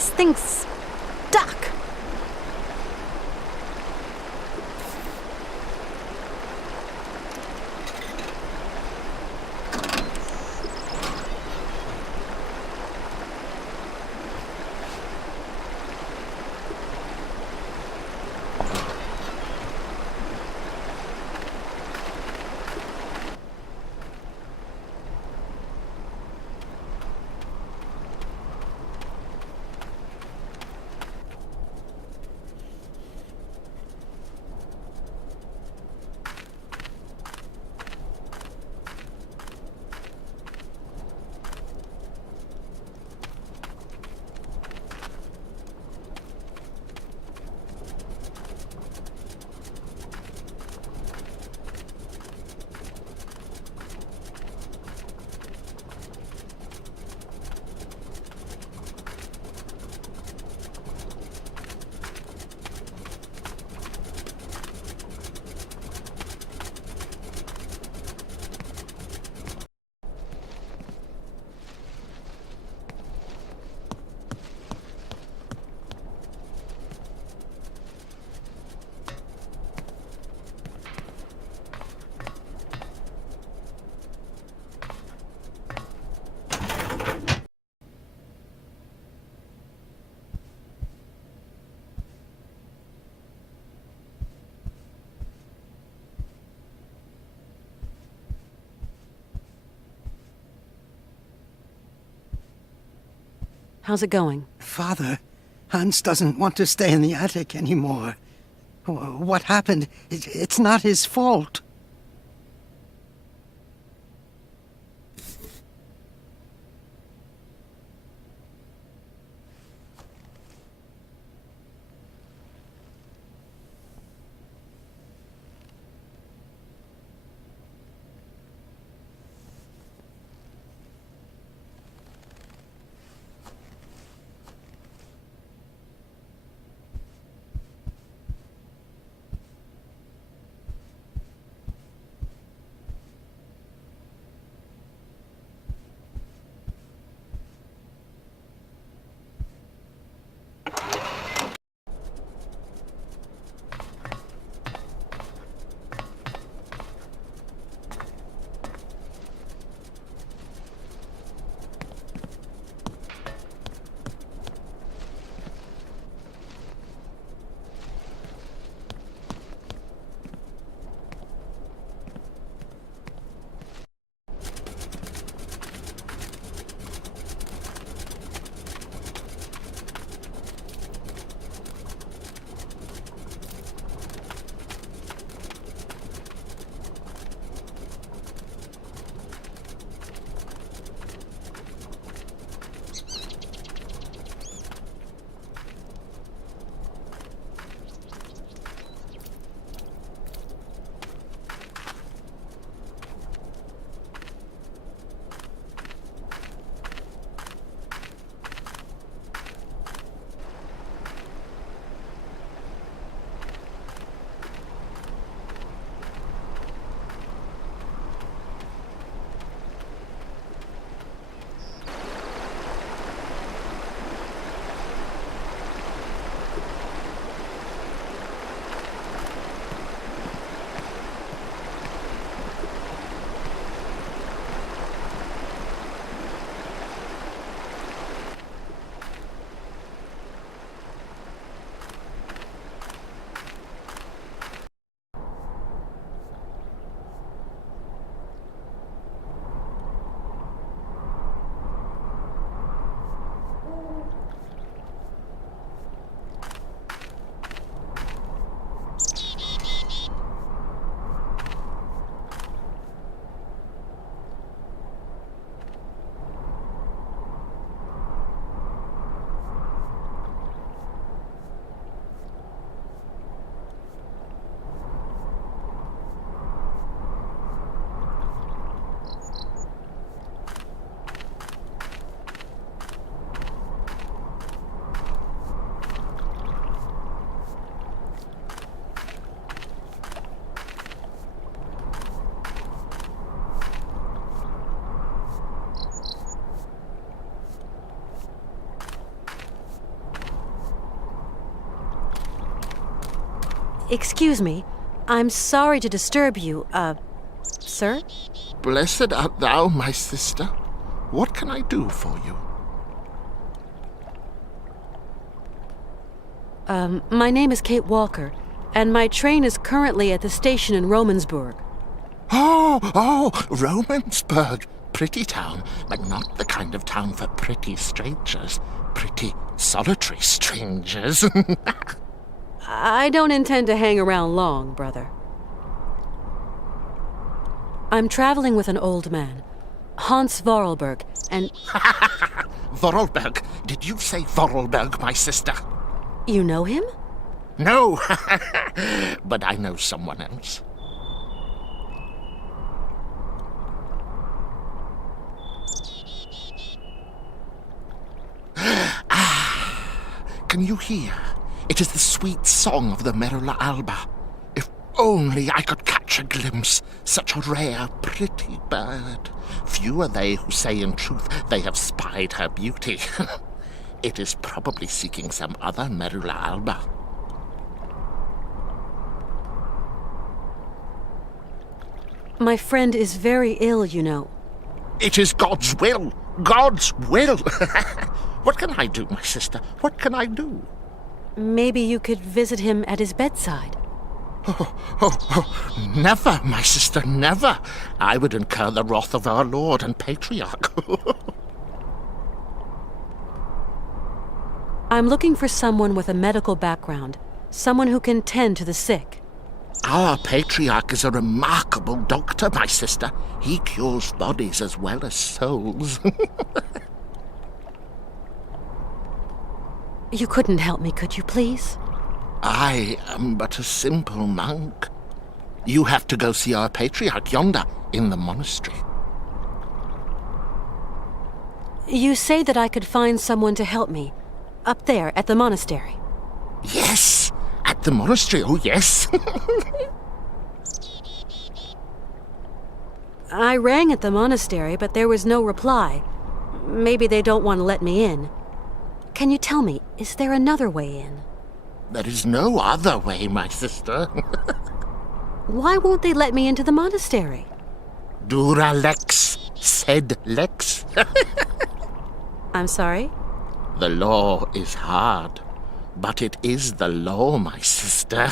This thing's stuck. How's it going? Father, Hans doesn't want to stay in the attic anymore. What happened? It's not his fault. Excuse me. I'm sorry to disturb you, sir? Blessed art thou, my sister. What can I do for you? My name is Kate Walker, and my train is currently at the station in Romansburg. Oh, Romansburg. Pretty town, but not the kind of town for pretty strangers. Pretty solitary strangers. I don't intend to hang around long, brother. I'm traveling with an old man, Hans Vorarlberg, and... Vorarlberg? Did you say Vorarlberg, my sister? You know him? No, but I know someone else. Can you hear? It is the sweet song of the Merula alba. If only I could catch a glimpse, such a rare, pretty bird. Few are they who say in truth they have spied her beauty. It is probably seeking some other Merula alba. My friend is very ill, you know. It is God's will! God's will! What can I do, my sister? What can I do? Maybe you could visit him at his bedside. Never, my sister, never. I would incur the wrath of our Lord and Patriarch. I'm looking for someone with a medical background, someone who can tend to the sick. Our Patriarch is a remarkable doctor, my sister. He cures bodies as well as souls. You couldn't help me, could you, please? I am but a simple monk. You have to go see our Patriarch yonder in the monastery. You say that I could find someone to help me, up there at the monastery. Yes, at the monastery, oh yes. I rang at the monastery, but there was no reply. Maybe they don't want to let me in. Can you tell me, is there another way in? There is no other way, my sister. Why won't they let me into the monastery? Dura lex, sed lex. I'm sorry? The law is hard, but it is the law, my sister.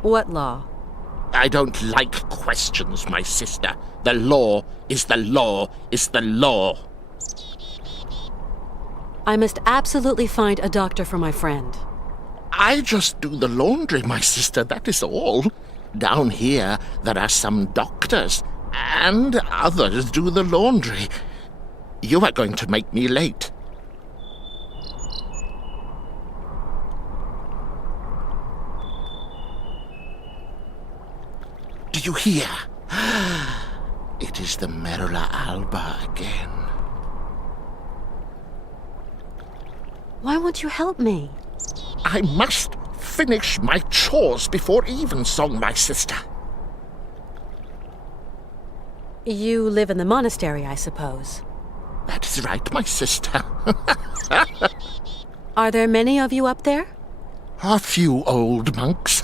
What law? I don't like questions, my sister. The law is the law is the law. I must absolutely find a doctor for my friend. I just do the laundry, my sister, that is all. Down here, there are some doctors, and others do the laundry. You are going to make me late. Do you hear? It is the Merula alba again. Why won't you help me? I must finish my chores before evensong, my sister. You live in the monastery, I suppose. That is right, my sister. Are there many of you up there? A few old monks.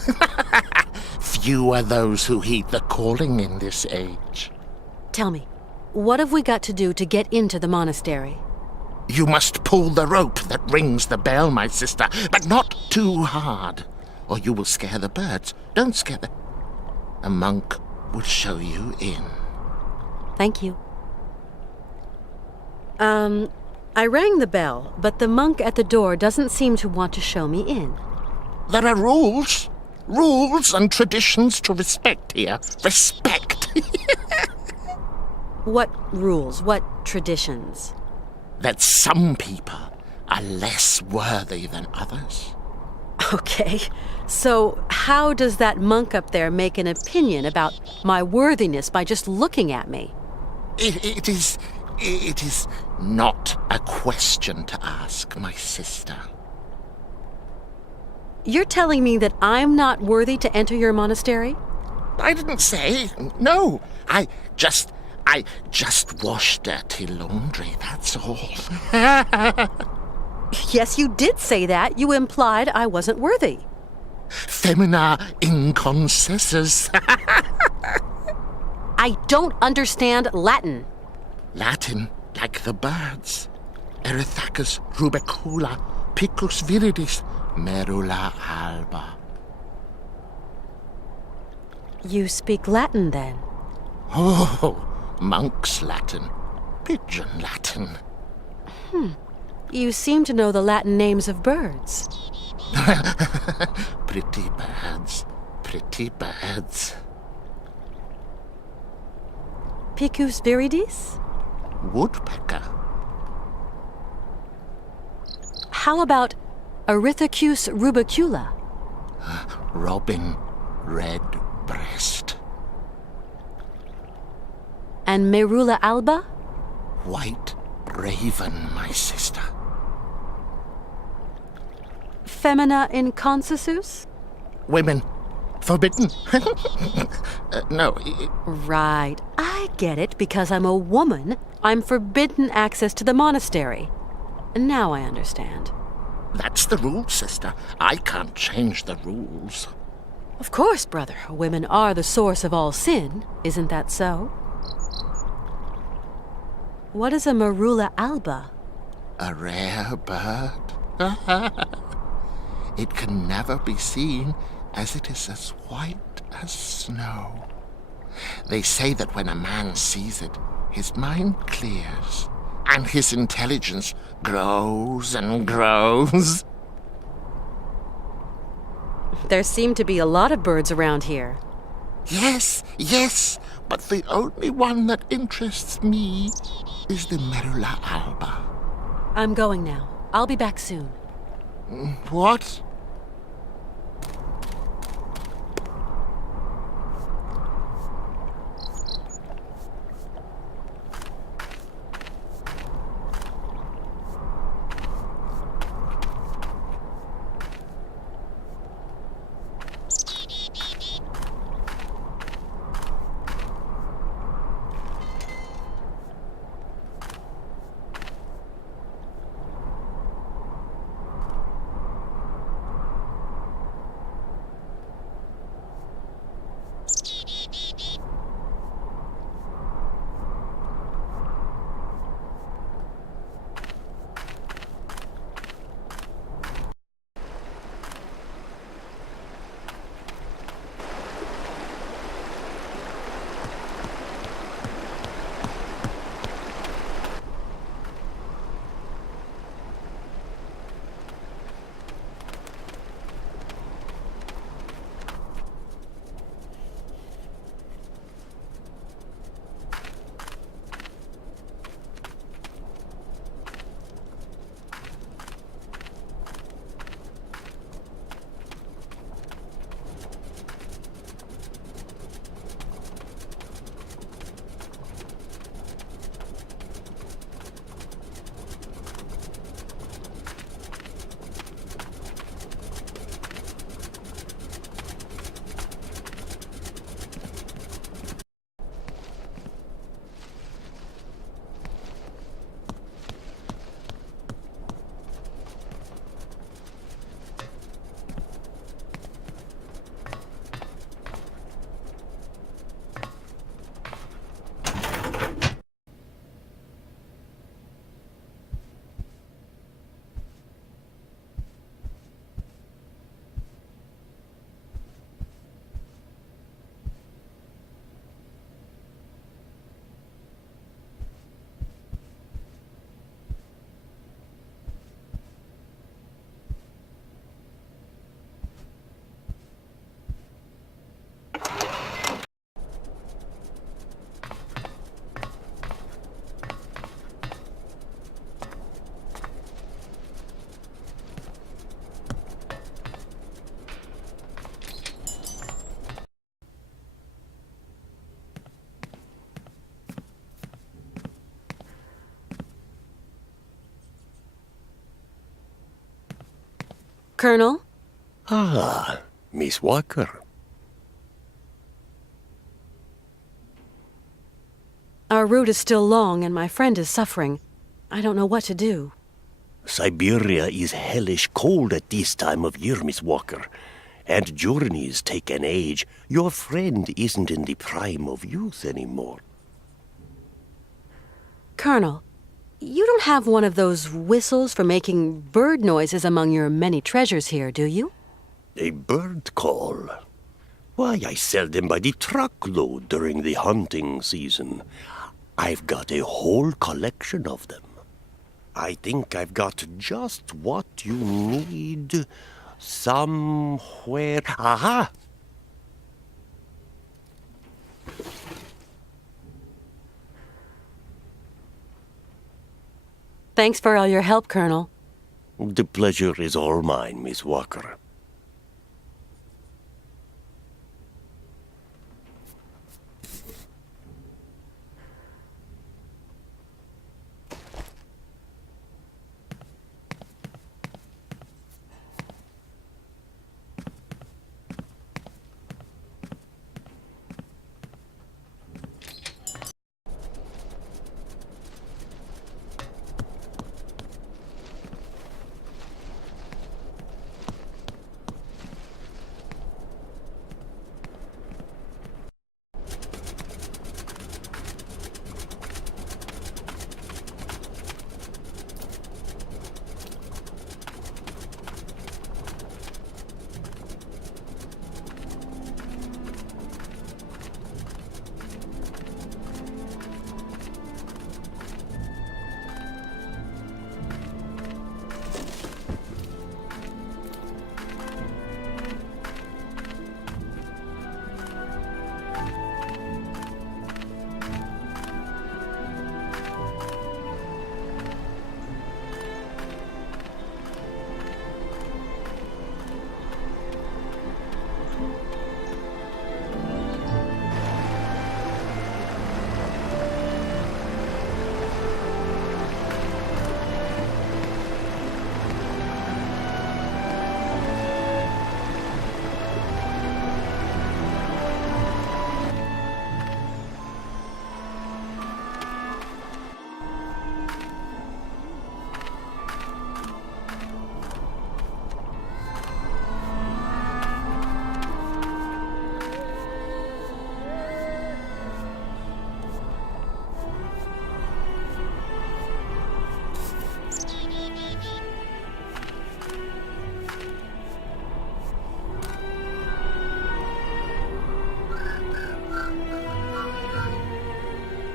Few are those who heed the calling in this age. Tell me, what have we got to do to get into the monastery? You must pull the rope that rings the bell, my sister, but not too hard, or you will scare the birds. Don't scare them. A monk will show you in. Thank you. I rang the bell, but the monk at the door doesn't seem to want to show me in. There are rules. Rules and traditions to respect here. Respect. What rules? What traditions? That some people are less worthy than others. Okay, so how does that monk up there make an opinion about my worthiness by just looking at me? It is not a question to ask, my sister. You're telling me that I'm not worthy to enter your monastery? I didn't say. No, I just wash dirty laundry, that's all. Yes, you did say that. You implied I wasn't worthy. Femina inconcessus. I don't understand Latin. Latin, like the birds. Erythacus rubecula, picus viridis, merula alba. You speak Latin, then? Oh, monk's Latin, pigeon Latin. You seem to know the Latin names of birds. Pretty birds, pretty birds. Picus viridis? Woodpecker. How about Erythacus rubicula? Robin red breast. And Merula alba? White raven, my sister. Femina inconcessus? Women. Forbidden. No. Right. I get it. Because I'm a woman, I'm forbidden access to the monastery. Now I understand. That's the rule, sister. I can't change the rules. Of course, brother. Women are the source of all sin. Isn't that so? What is a Merula alba? A rare bird. It can never be seen, as it is as white as snow. They say that when a man sees it, his mind clears, and his intelligence grows and grows. There seem to be a lot of birds around here. Yes, yes, but the only one that interests me is the Merula alba. I'm going now. I'll be back soon. What? Colonel? Ah, Miss Walker. Our route is still long and my friend is suffering. I don't know what to do. Syberia is hellish cold at this time of year, Miss Walker. and journeys take an age. Your friend isn't in the prime of youth anymore. Colonel, you don't have one of those whistles for making bird noises among your many treasures here, do you? A bird call? Why, I sell them by the truckload during the hunting season. I've got a whole collection of them. I think I've got just what you need somewhere. Aha! Thanks for all your help, Colonel. The pleasure is all mine, Miss Walker.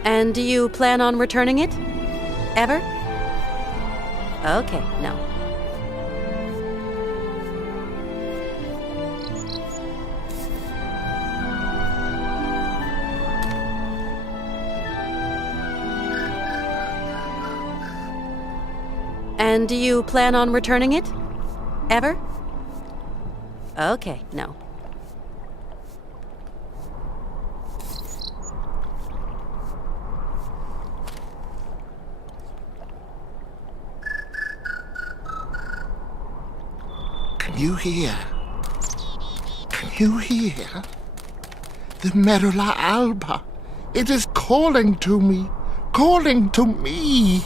And do you plan on returning it? Ever? Okay, no. And do you plan on returning it? Ever? Okay, no. Can you hear? Can you hear? The Merula Alba. It is calling to me. Calling to me.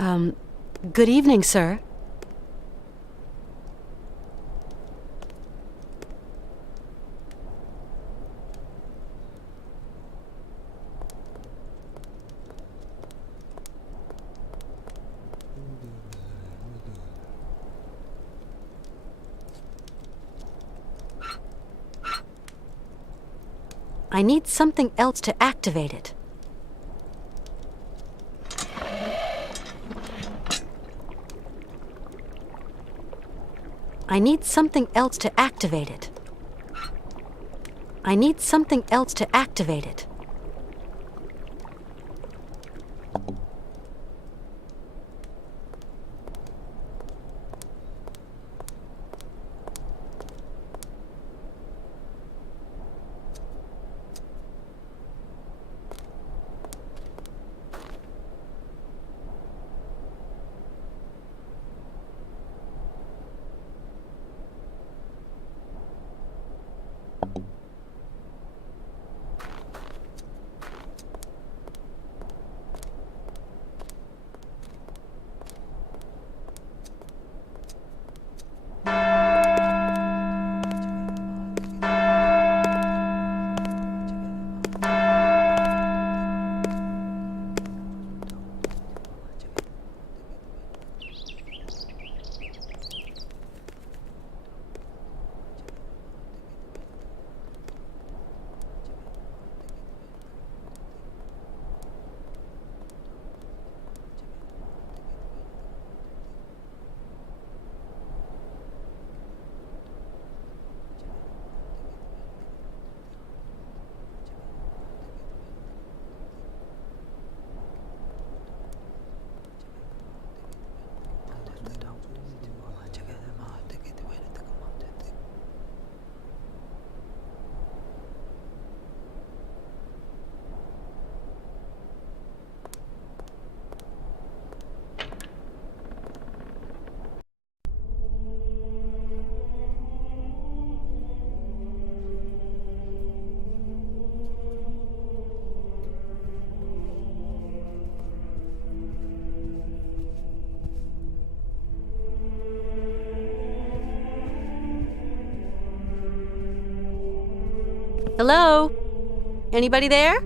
Good evening, sir. I need something else to activate it. I need something else to activate it. I need something else to activate it. Hello? Anybody there?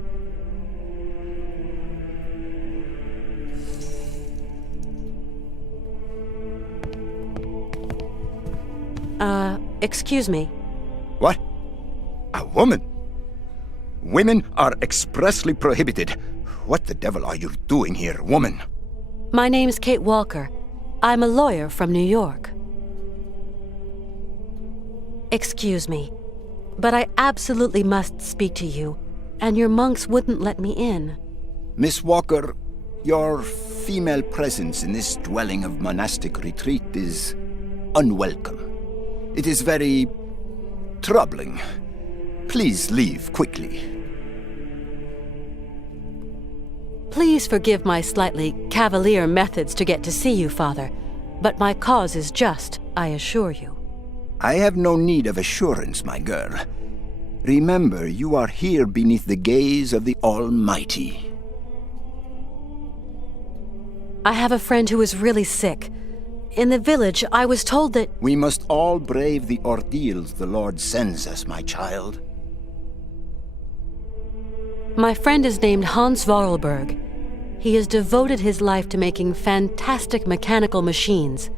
Excuse me. What? A woman? Women are expressly prohibited. What the devil are you doing here, woman? My name's Kate Walker. I'm a lawyer from New York. Excuse me, but I absolutely must speak to you, and your monks wouldn't let me in. Miss Walker, your female presence in this dwelling of monastic retreat is unwelcome. It is very troubling. Please leave quickly. Please forgive my slightly cavalier methods to get to see you, Father, but my cause is just, I assure you. I have no need of assurance, my girl. Remember, you are here beneath the gaze of the Almighty. I have a friend who is really sick. In the village, I was told that... We must all brave the ordeals the Lord sends us, my child. My friend is named Hans Vorarlberg. He has devoted his life to making fantastic mechanical machines.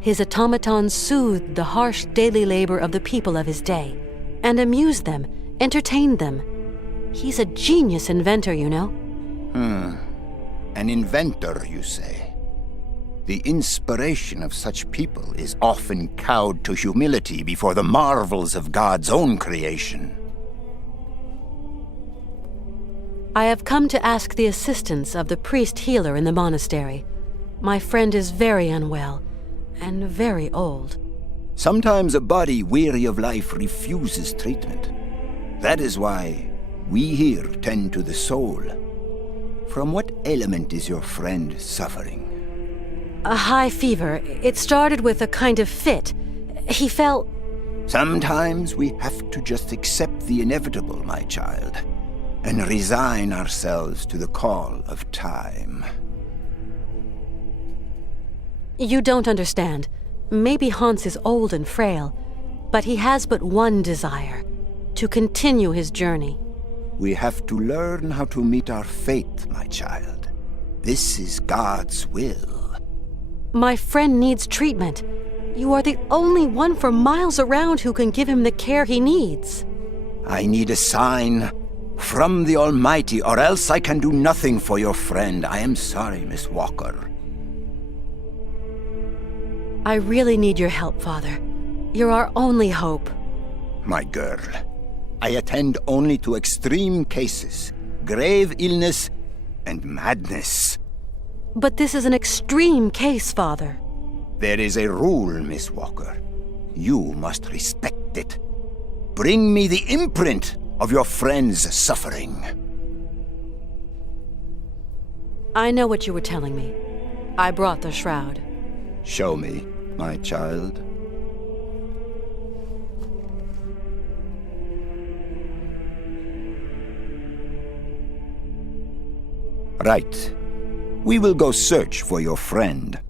His automatons soothed the harsh daily labor of the people of his day, and amused them, entertained them. He's a genius inventor, you know. An inventor, you say? The inspiration of such people is often cowed to humility before the marvels of God's own creation. I have come to ask the assistance of the priest healer in the monastery. My friend is very unwell, and very old. Sometimes a body weary of life refuses treatment. That is why we here tend to the soul. From what ailment is your friend suffering? A high fever. It started with a kind of fit. He felt... Sometimes we have to just accept the inevitable, my child, and resign ourselves to the call of time. You don't understand. Maybe Hans is old and frail, but he has but one desire: to continue his journey. We have to learn how to meet our fate, my child. This is God's will. My friend needs treatment. You are the only one for miles around who can give him the care he needs. I need a sign from the Almighty, or else I can do nothing for your friend. I am sorry, Miss Walker. I really need your help, Father. You're our only hope. My girl, I attend only to extreme cases, grave illness, and madness. But this is an extreme case, Father. There is a rule, Miss Walker. You must respect it. Bring me the imprint of your friend's suffering. I know what you were telling me. I brought the shroud. Show me, my child. Right. We will go search for your friend.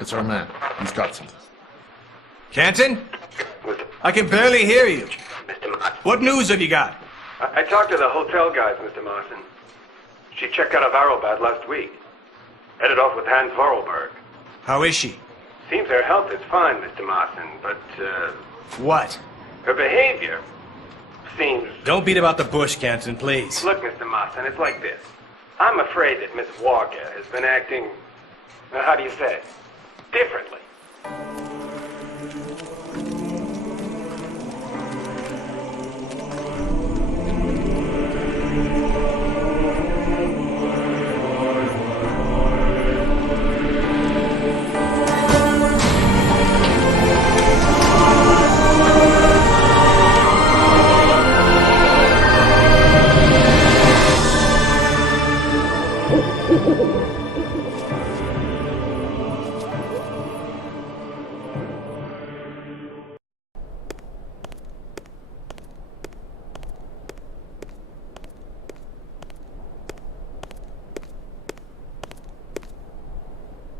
It's our man. He's got something. Canton? I can barely hear you. Mr. Martin. What news have you got? I talked to the hotel guys, Mr. Martin. She checked out of Arrowbad last week. Headed off with Hans Vorarlberg. How is she? Seems her health is fine, Mr. Martin, but, What? her behavior seems... Don't beat about the bush, Canton, please. Look, Mr. Martin, it's like this. I'm afraid that Miss Walker has been acting, how do you say, differently.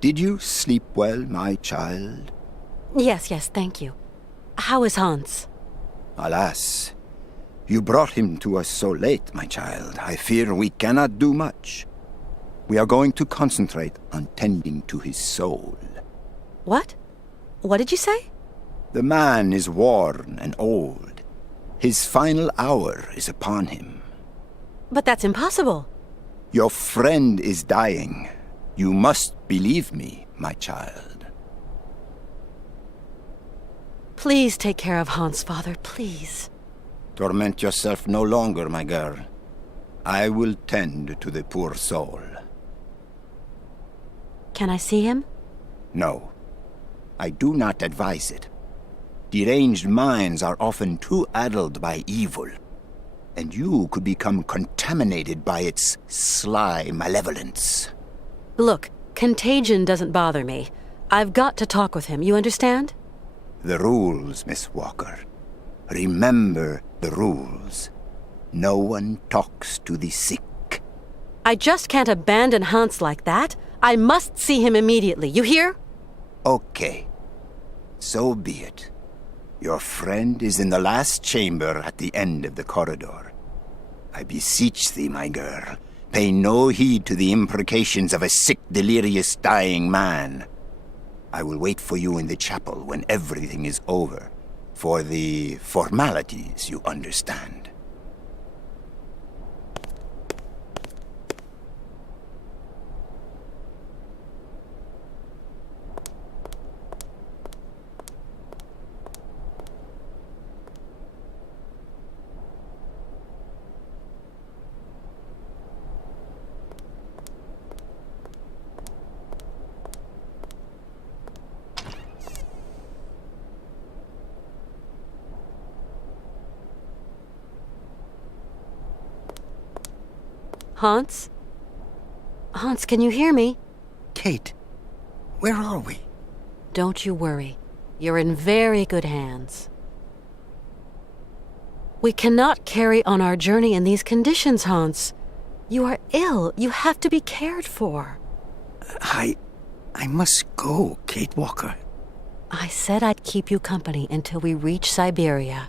Did you sleep well, my child? Yes, thank you. How is Hans? Alas, you brought him to us so late, my child. I fear we cannot do much. We are going to concentrate on tending to his soul. What? What did you say? The man is worn and old. His final hour is upon him. But that's impossible. Your friend is dying. You must believe me, my child. Please take care of Hans, Father, please. Torment yourself no longer, my girl. I will tend to the poor soul. Can I see him? No, I do not advise it. Deranged minds are often too addled by evil, and you could become contaminated by its sly malevolence. Look, contagion doesn't bother me. I've got to talk with him, you understand? The rules, Miss Walker. Remember the rules. No one talks to the sick. I just can't abandon Hans like that. I must see him immediately, you hear? Okay. So be it. Your friend is in the last chamber at the end of the corridor. I beseech thee, my girl, pay no heed to the imprecations of a sick, delirious, dying man. I will wait for you in the chapel when everything is over. For the formalities, you understand. Hans? Hans, can you hear me? Kate, where are we? Don't you worry. You're in very good hands. We cannot carry on our journey in these conditions, Hans. You are ill. You have to be cared for. I must go, Kate Walker. I said I'd keep you company until we reach Syberia.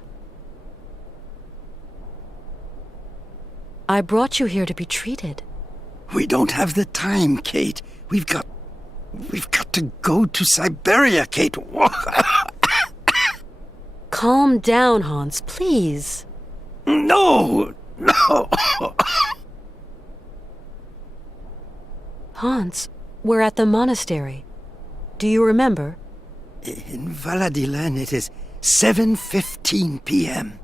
I brought you here to be treated. We don't have the time, Kate. We've got to go to Syberia, Kate Walker. Calm down, Hans, please. No! Hans, we're at the monastery. Do you remember? In Valladolid, it is 7:15 p.m.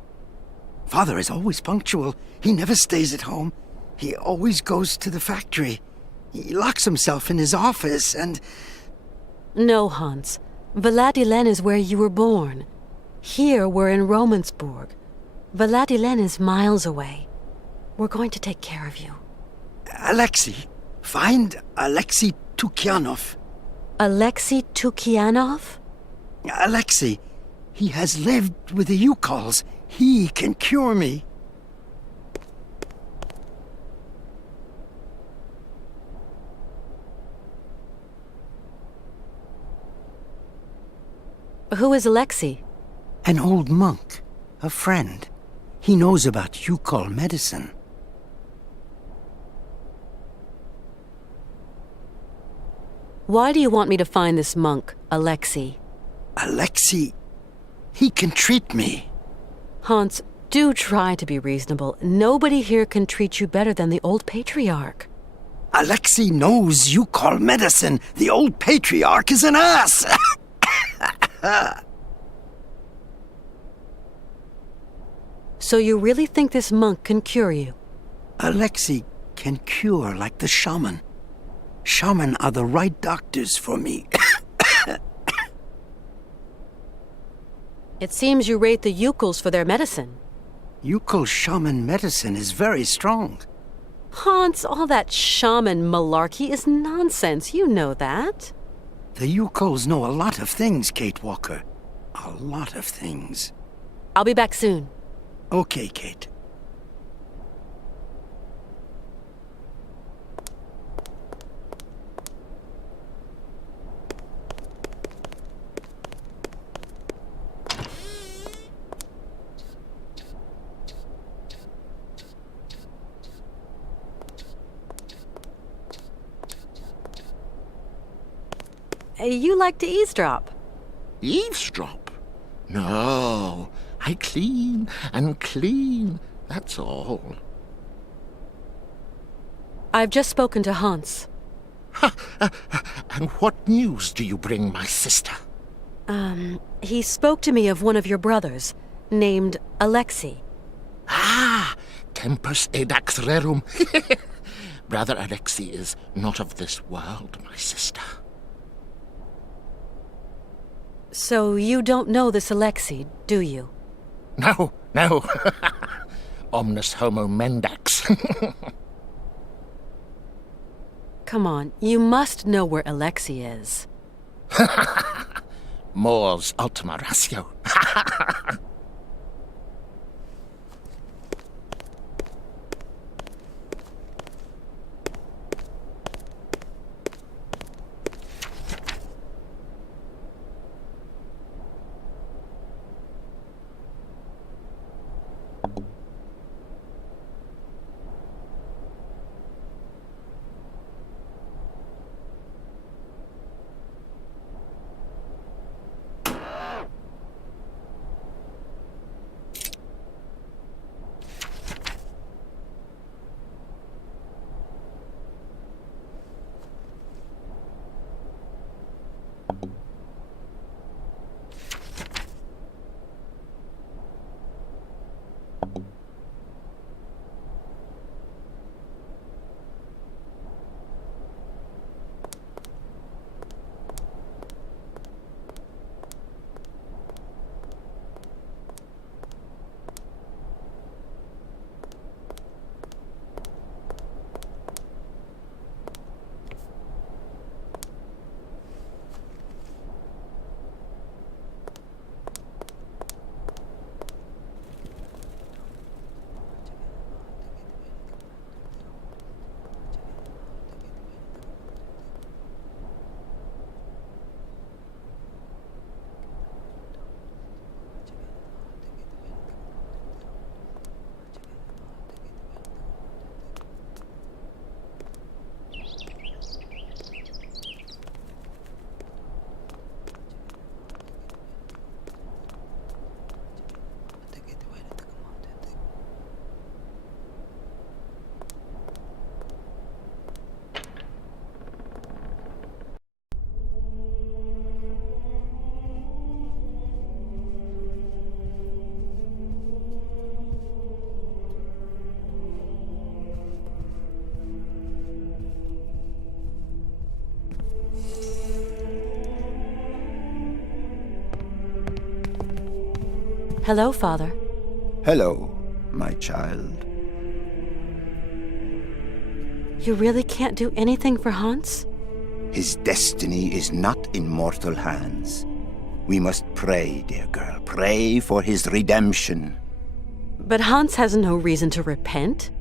Father is always punctual. He never stays at home. He always goes to the factory. He locks himself in his office and... No, Hans. Valladolid is where you were born. Here we're in Romansburg. Valladolid is miles away. We're going to take care of you. Alexei. Find Alexei Tukyanov. Alexei Tukyanov? Alexei. He has lived with the Yukols. He can cure me. Who is Alexei? An old monk. A friend. He knows about Yukol medicine. Why do you want me to find this monk, Alexei? Alexei, he can treat me. Hans, do try to be reasonable. Nobody here can treat you better than the old patriarch. Alexei knows Yukol medicine. The old patriarch is an ass. So you really think this monk can cure you? Alexei can cure like the shaman. Shaman are the right doctors for me. It seems you rate the Yukols for their medicine. Yukol shaman medicine is very strong. Hans, all that shaman malarkey is nonsense. You know that. The Yukols know a lot of things, Kate Walker. A lot of things. I'll be back soon. Okay, Kate. You like to eavesdrop. Eavesdrop? No, I clean and clean, that's all. I've just spoken to Hans. And what news do you bring, my sister? He spoke to me of one of your brothers, named Alexei. Ah, tempus edax rerum. Brother Alexei is not of this world, my sister. So you don't know this Alexei, do you? No. Omnis homo mendax. Come on, you must know where Alexei is. Mors ultima ratio. Hello, Father. Hello, my child. You really can't do anything for Hans? His destiny is not in mortal hands. We must pray, dear girl. Pray for his redemption. But Hans has no reason to repent.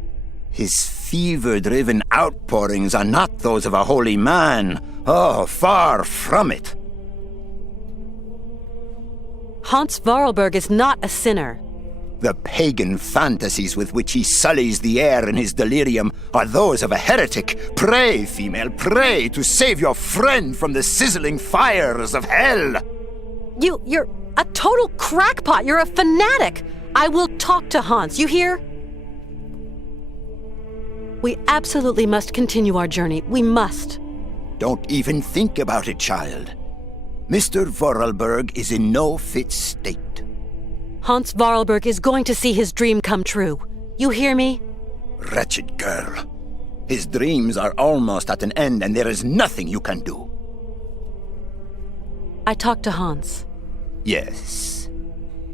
His fever-driven outpourings are not those of a holy man. Oh, far from it. Hans Vorarlberg is not a sinner. The pagan fantasies with which he sullies the air in his delirium are those of a heretic. Pray, female, pray to save your friend from the sizzling fires of hell. You're a total crackpot. You're a fanatic. I will talk to Hans, you hear? We absolutely must continue our journey. We must. Don't even think about it, child. Mr. Vorarlberg is in no fit state. Hans Vorarlberg is going to see his dream come true. You hear me? Wretched girl. His dreams are almost at an end, and there is nothing you can do. I talked to Hans. Yes.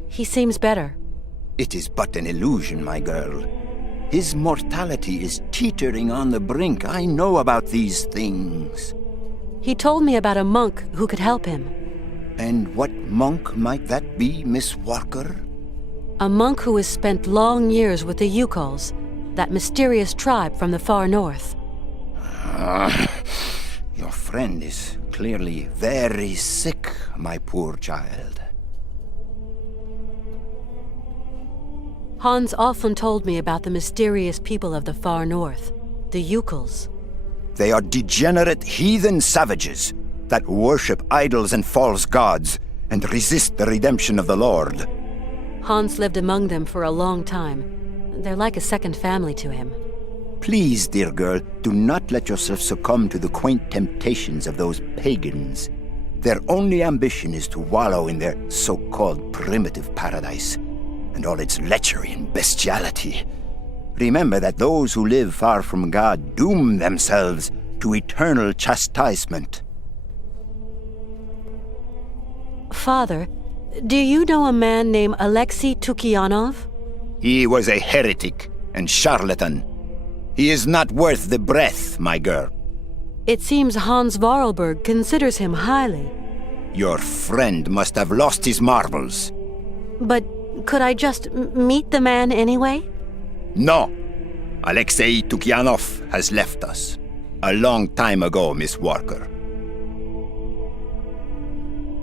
He seems better. It is but an illusion, my girl. His mortality is teetering on the brink. I know about these things. He told me about a monk who could help him. And what monk might that be, Miss Walker? A monk who has spent long years with the Yukols, that mysterious tribe from the far north. Your friend is clearly very sick, my poor child. Hans often told me about the mysterious people of the far north, the Yukols. They are degenerate heathen savages that worship idols and false gods and resist the redemption of the Lord. Hans lived among them for a long time. They're like a second family to him. Please, dear girl, do not let yourself succumb to the quaint temptations of those pagans. Their only ambition is to wallow in their so-called primitive paradise and all its lechery and bestiality. Remember that those who live far from God doom themselves to eternal chastisement. Father, do you know a man named Alexei Tukianov? He was a heretic and charlatan. He is not worth the breath, my girl. It seems Hans Vorarlberg considers him highly. Your friend must have lost his marbles. But could I just meet the man anyway? No. Alexei Tukianov has left us. A long time ago, Miss Walker.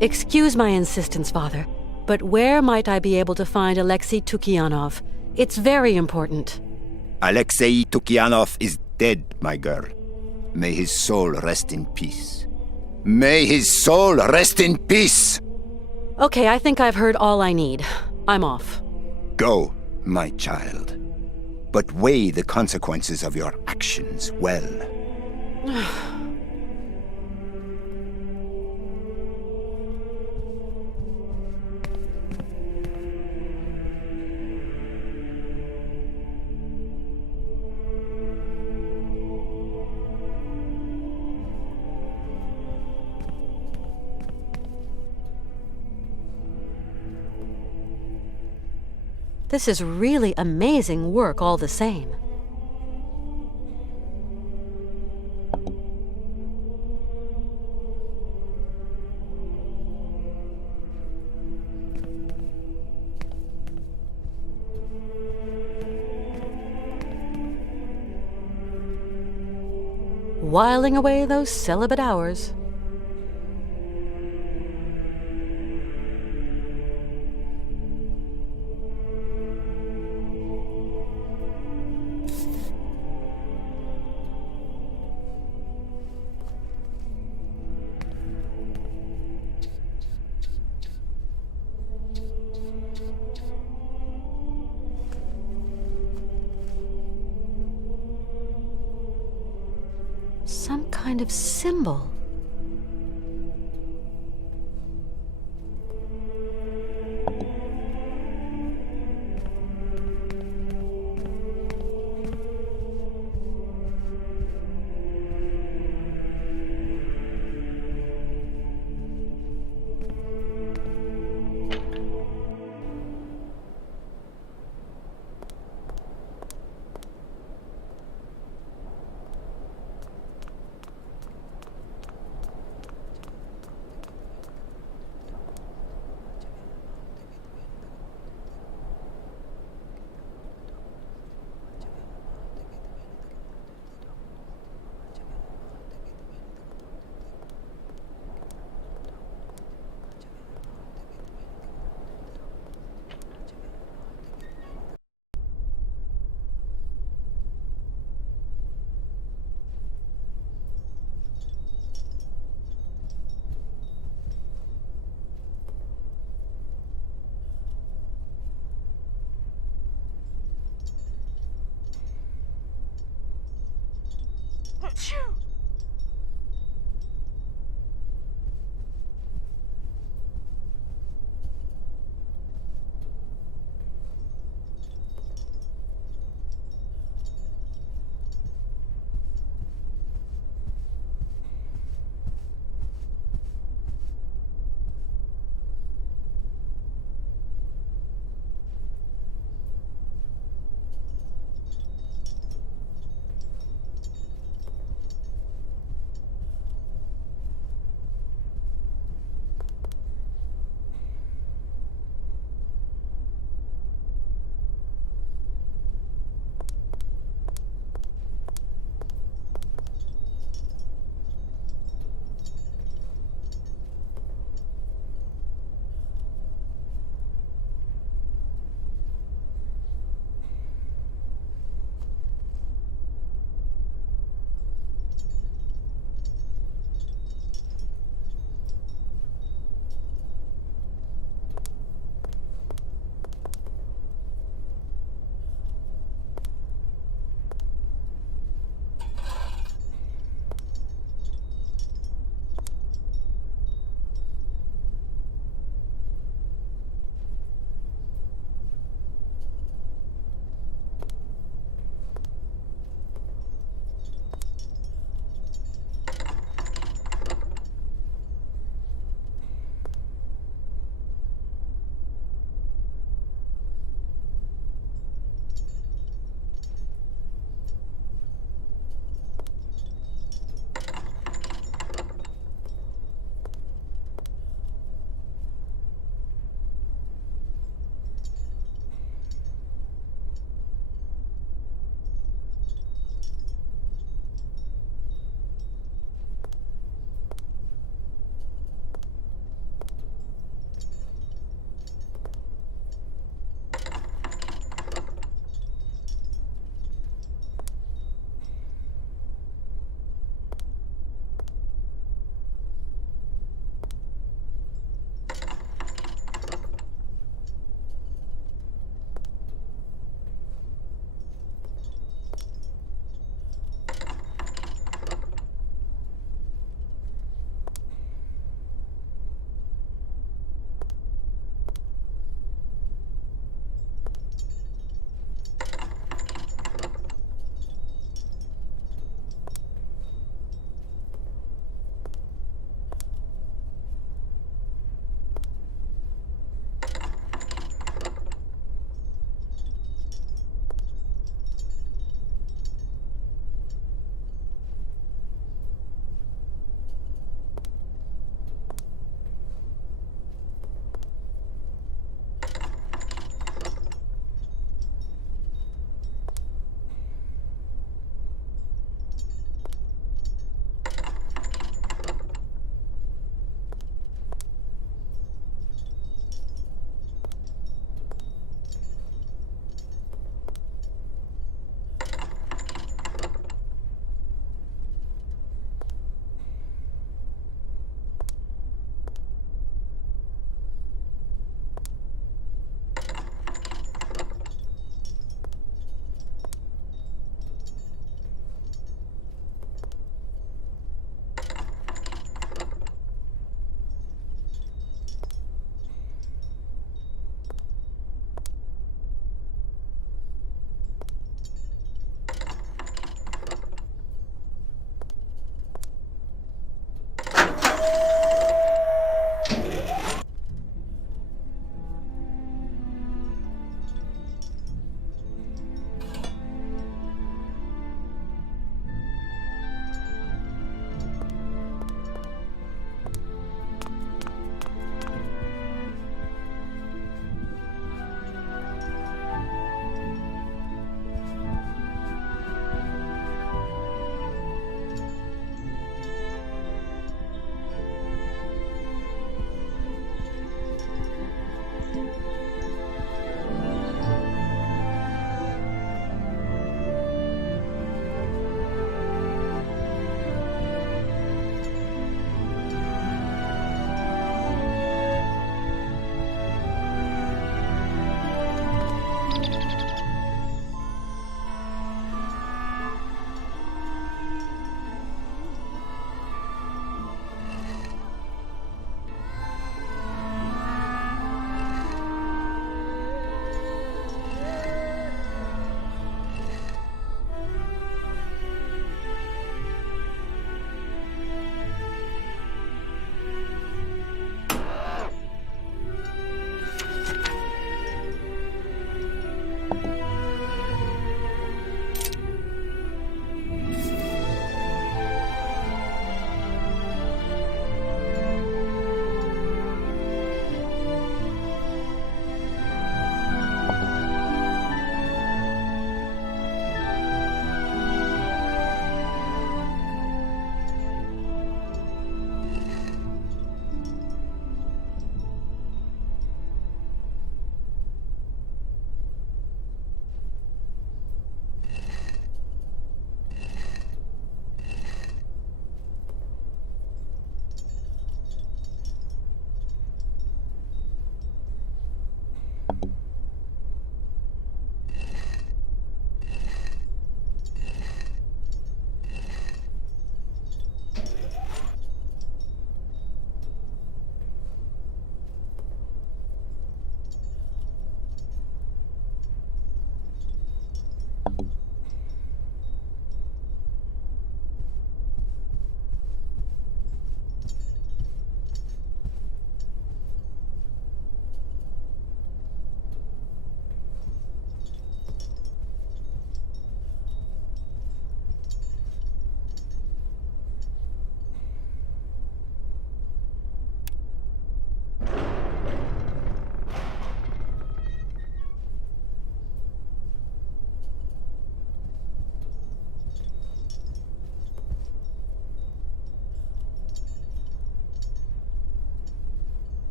Excuse my insistence, Father, but where might I be able to find Alexei Tukianov? It's very important. Alexei Tukianov is dead, my girl. May his soul rest in peace. May his soul rest in peace! Okay, I think I've heard all I need. I'm off. Go, my child. But weigh the consequences of your actions well. This is really amazing work all the same. Whiling away those celibate hours. Some kind of symbol.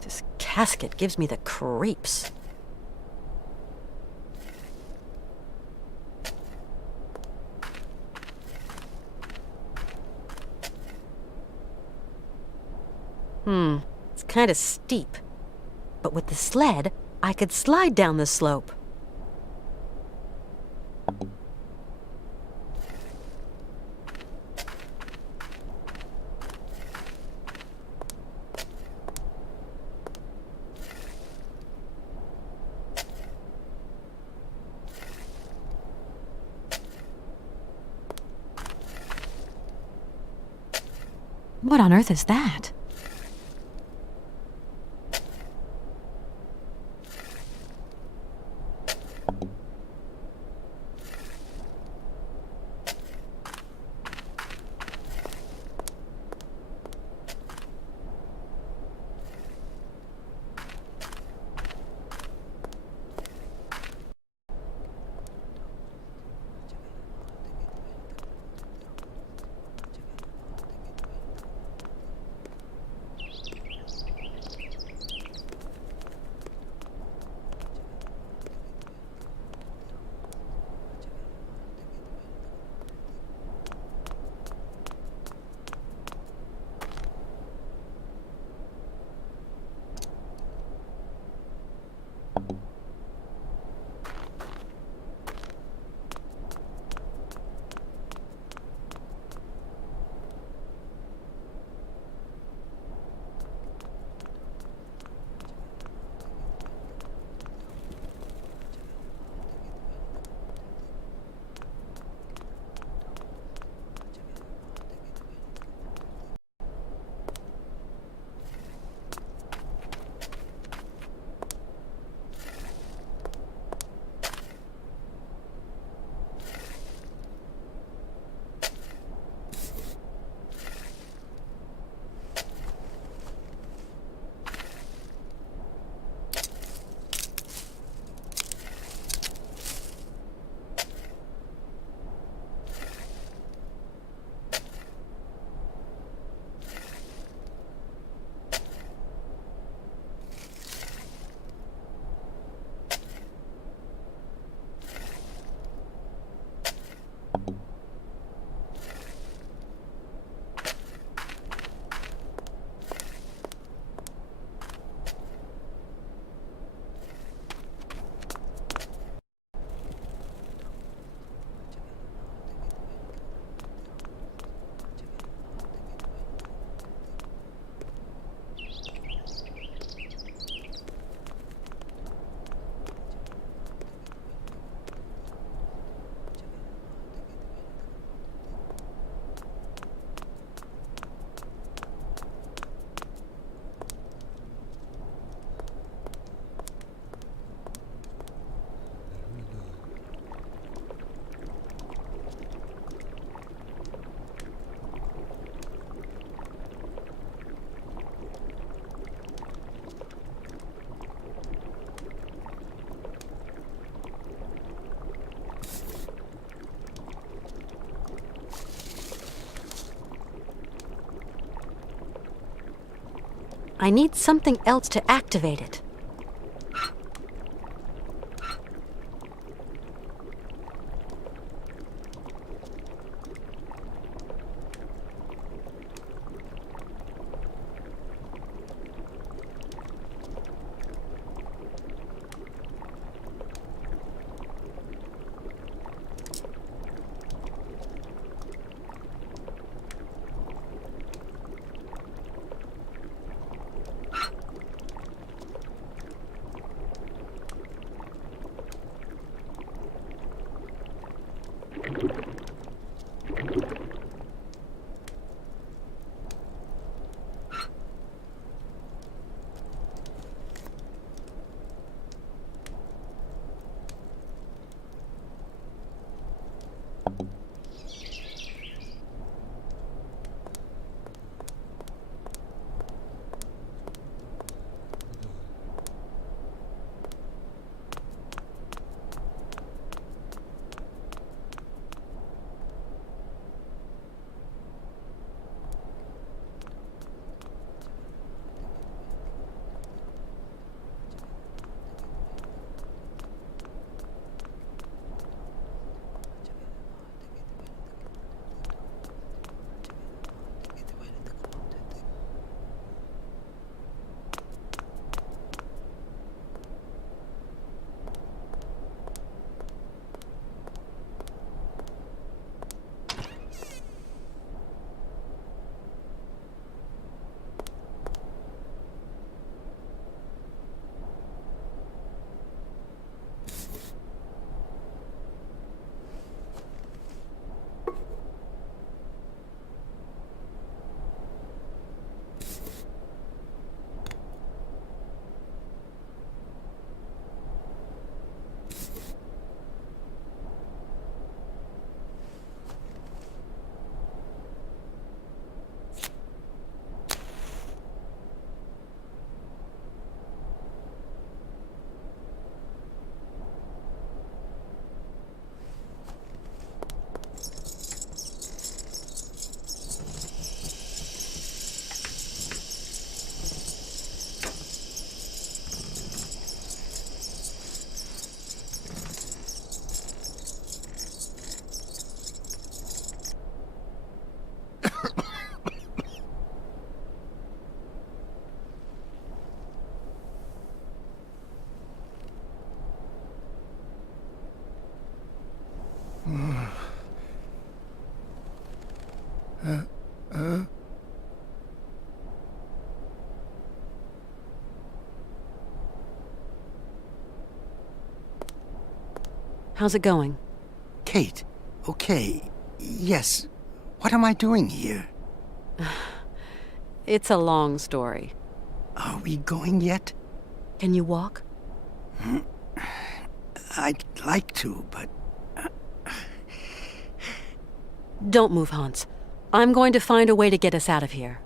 This casket gives me the creeps. It's kind of steep. But with the sled, I could slide down the slope. What on earth is that? I need something else to activate it. How's it going? Kate, okay. Yes. What am I doing here? It's a long story. Are we going yet? Can you walk? I'd like to, but... Don't move, Hans. I'm going to find a way to get us out of here.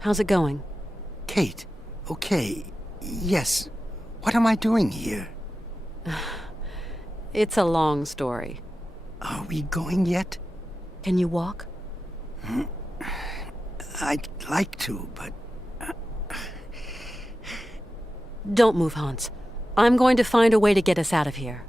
How's it going? Kate, okay. Yes. What am I doing here? It's a long story. Are we going yet? Can you walk? I'd like to, but... Don't move, Hans. I'm going to find a way to get us out of here.